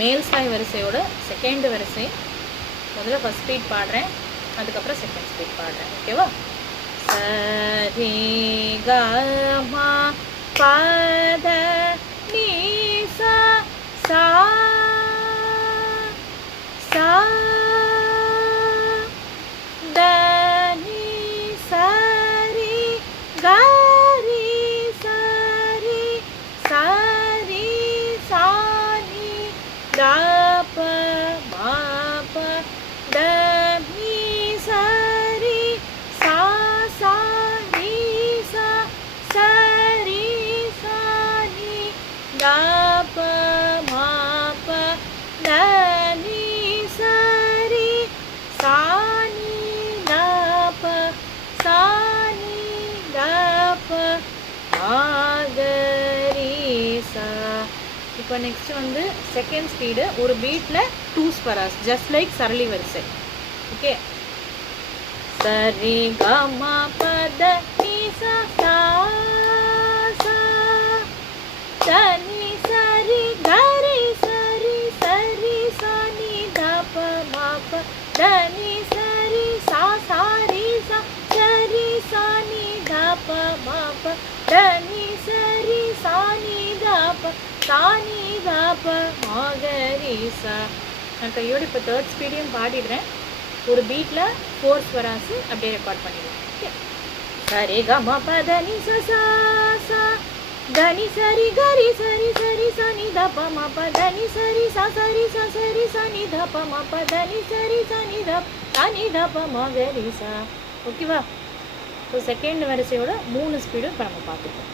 மேல்ஸ்லாய் வரிசையோட second வரிசை. முதல்ல first speed பாடுறேன், அதுக்கப்புறம் செகண்ட் ஸ்பீட் பாடுறேன். ஓகேவா? சரி க ம பத நீ சா சா சா த நீ சரி க ரி சரி சரி சா நீ த ப ம ப த நீ சரி சா சா நீ சா சரி சா நீ த ப ம ப த நீ சரி சா நீ த ப சா நீ த ப மகரி சா. இப்போ நெக்ஸ்ட் வந்து செகண்ட் ஸ்பீடு. ஒரு பீட்டில் 2 ஸ்வராஸ், ஜஸ்ட் லைக் சரளி வரிசை. ஓகே, சரி க ம பத நீ சா சா சா த நீ சரி க ரி சரி சரி சா நீ த ப ம ப த நீ சரி சா சா ரி சா சரி சா நீ த ப ம ப த நீ சரி சா நீ த ப சா நீ த ப மகரி சா. நான் கையோடு இப்போ தேர்ட் ஸ்பீடையும் பாடிடுறேன். ஒரு பீட்டில் 4 ஸ்வராஸு அப்படியே ரெக்கார்ட் பண்ணிடுவோம். ஓகே, சரி க ம ப த நீ சா சா சா த நீ சரி க ரி சரி சரி சா நீ த ப ம ப த நீ சரி சா சரி சா சரி சா நீ த ப ம ப த நீ சரி சா நீ த சா நீ த ப மகரி சா. ஓகேவா? ஸோ செகண்ட் வரிசையோட 3 ஸ்பீடும் இப்போ நம்ம பார்த்துப்போம்.